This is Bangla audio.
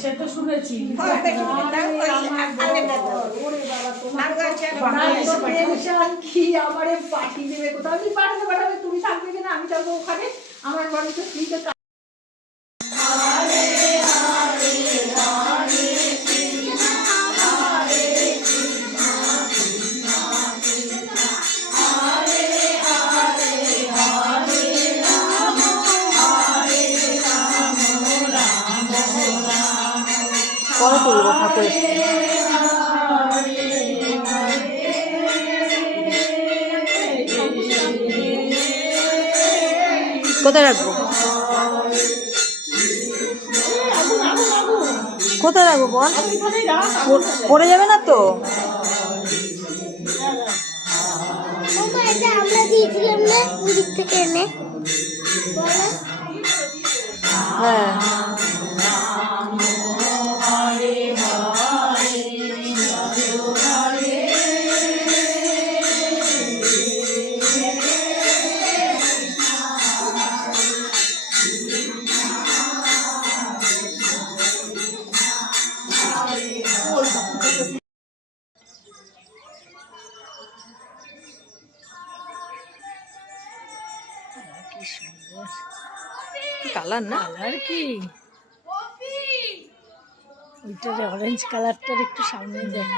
সে তো শুনেছি। কি আমারে পাঠিয়ে দেবে কোথাও, তুমি পাঠাবে, তুমি থাকবে কিনা, আমি থাকবো ওখানে আমার বাড়িতে ফ্রিতে। পরে তুলবো ঠাকুরের। কোথায় রাখবো, কোথায় রাখবো বল, পড়ে যাবে না তো? আমরা দিয়েছিলাম না ওদিক থেকে এনে। হ্যাঁ কি সুন্দর কালার না, কালার কি ওইটার অরেঞ্জ কালারটার একটু সামনে দেখ।